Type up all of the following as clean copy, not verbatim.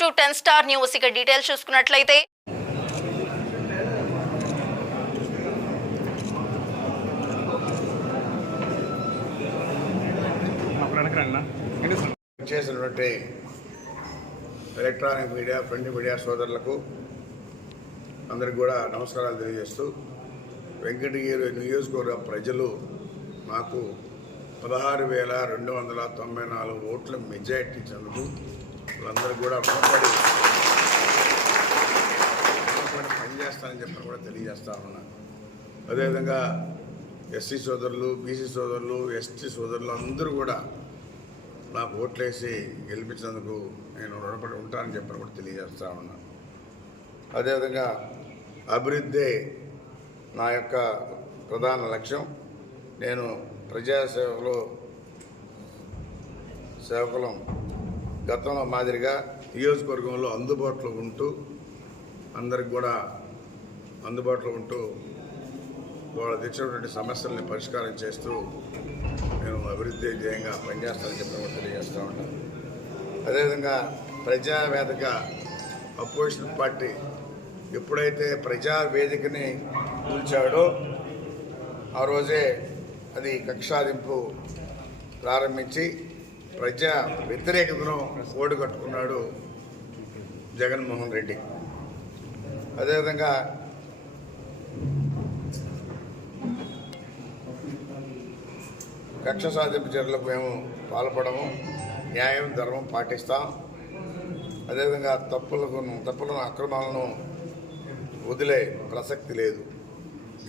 Welcome to 10 star news. ఇక details చూసుకున్నట్లయితే చేసినటువంటి ఎలక్ట్రానిక్ మీడియా, ప్రింట్ మీడియా సోదరులకు అందరికి కూడా నమస్కారాలు తెలియజేస్తూ, వెంకటగిరి నియోజకవర్గ ప్రజలు మాకు 16,294 ఓట్ల మెజార్టీ ఇచ్చినందుకు వాళ్ళందరికీ కూడా రుణపడి పనిచేస్తానని చెప్పి కూడా తెలియజేస్తా ఉన్నాను. అదేవిధంగా ఎస్సీ సోదరులు, బీసీ సోదరులు, ఎస్టీ సోదరులు అందరూ కూడా నాకు ఓట్లేసి గెలిపించినందుకు నేను రుణపడి ఉంటానని చెప్పి కూడా తెలియజేస్తా ఉన్నాను. అదేవిధంగా అభివృద్ధి నా యొక్క ప్రధాన లక్ష్యం. నేను సేవకులం గతంలో మాదిరిగా నియోజకవర్గంలో అందుబాటులో ఉంటూ అందరికి కూడా అందుబాటులో ఉంటూ వాళ్ళు తెచ్చినటువంటి సమస్యల్ని పరిష్కారం చేస్తూ నేను అభివృద్ధి ధ్యేయంగా పనిచేస్తానని చెప్పి తెలియజేస్తూ ఉంటాను. అదేవిధంగా ప్రజావేదిక అపోజిషన్ పార్టీ ఎప్పుడైతే ప్రజావేదికని కూల్చాడో ఆ రోజే అది కక్షాదింపు ప్రారంభించి ప్రజా వ్యతిరేకతను ఓటు కట్టుకున్నాడు జగన్మోహన్ రెడ్డి. అదేవిధంగా కక్ష సాధింపు చర్యలకు మేము పాల్పడము, న్యాయం ధర్మం పాటిస్తాం. అదేవిధంగా తప్పులను అక్రమాలను వదిలే ప్రసక్తి లేదు.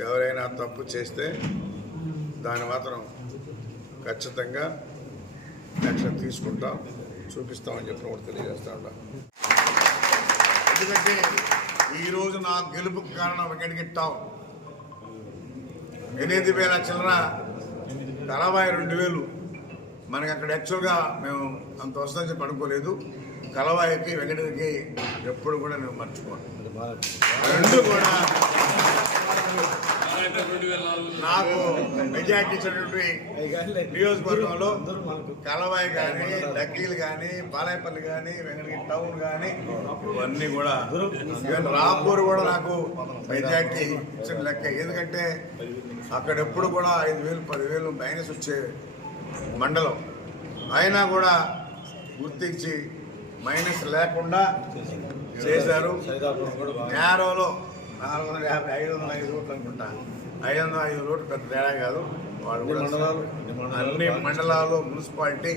ఎవరైనా తప్పు చేస్తే దాన్ని మాత్రం ఖచ్చితంగా యాక్షన్ తీసుకుంటాం, చూపిస్తామని చెప్పి కూడా తెలియజేస్తా ఉంటాం. ఎందుకంటే ఈరోజు నా గెలుపుకు కారణం వెంకటగిరి టౌన్. 8,000 చిల్లర 42,000 మనకి అక్కడ యాక్చువల్గా మేము అంత వస్తుందని చెప్పి అనుకోలేదు. కలవాయికి వెంకటగిరికి ఎప్పుడు కూడా నేను మర్చిపోను. రెండు కూడా నాకు మెజార్టీ ఇచ్చినటువంటి నియోజకవర్గంలో కలవాయి కానీ, డక్కీలు కానీ, బాలాయపల్లి కానీ, వెంకటగిరి టౌన్ కానీ ఇవన్నీ కూడా, రాపూర్ కూడా నాకు మెజార్టీ ఇచ్చిన లెక్క. ఎందుకంటే అక్కడ ఎప్పుడు కూడా 5,000, 10,000 మైనస్ వచ్చే మండలం అయినా కూడా గుర్తించి మైనస్ లేకుండా చేశారు. నేరోలో 450, 505 ఓట్లు అనుకుంటా. 505 ఓట్లు పెద్ద తేడా కాదు. వాళ్ళు కూడా అన్ని మండలాల్లో మున్సిపాలిటీ